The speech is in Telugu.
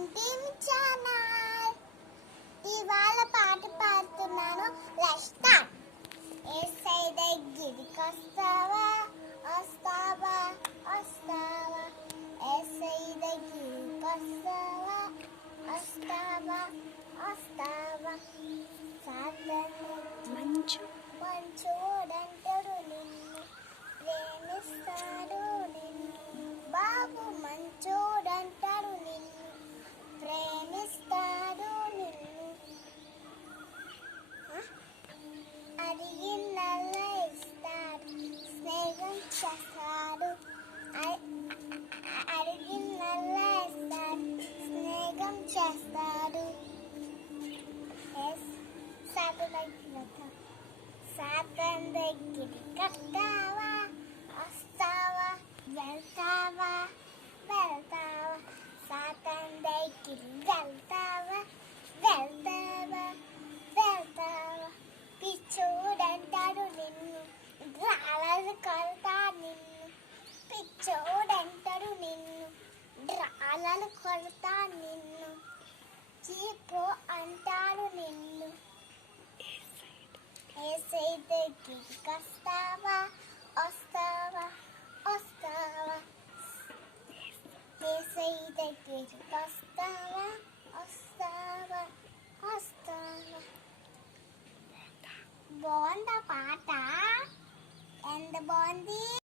Home team channel. ఇవాళ పాట పాడుతున్నాను. Let's start. ఏసై దగ్గరికి వస్తావా వస్తావా వస్తావా, ఏసై దగ్గరికి వస్తావా వస్తావా వస్తావా, మంచోడంటాడు నిన్ను ప్రేమిస్తాడు, నిన్ను బాబు మంచోడంటాడు నిన్ను ప్రేమిస్తాడు, నిన్ను అడిగినల్లా ఇస్తాడు, స్నేహం చేస్తాడు, అడిగినల్లా ఇస్తాడు, స్నేహం చేస్తాడు. సాతాన్ దగ్గరికి వస్తావా వస్తావా వెళ్తావా వెళ్తావా, సాతాన్ దగ్గరికి వెళ్తావా వెళ్తావా వెళ్తావా, పిచ్చోడంటాడు నిన్ను డ్రాలలు కొడతా నిన్ను, పిచ్చోడంటాడు నిన్ను డ్రాలలు కొడతా నిన్ను, చీపో అంటాడు నిన్ను. ఏసై దగ్గరికి వస్తావా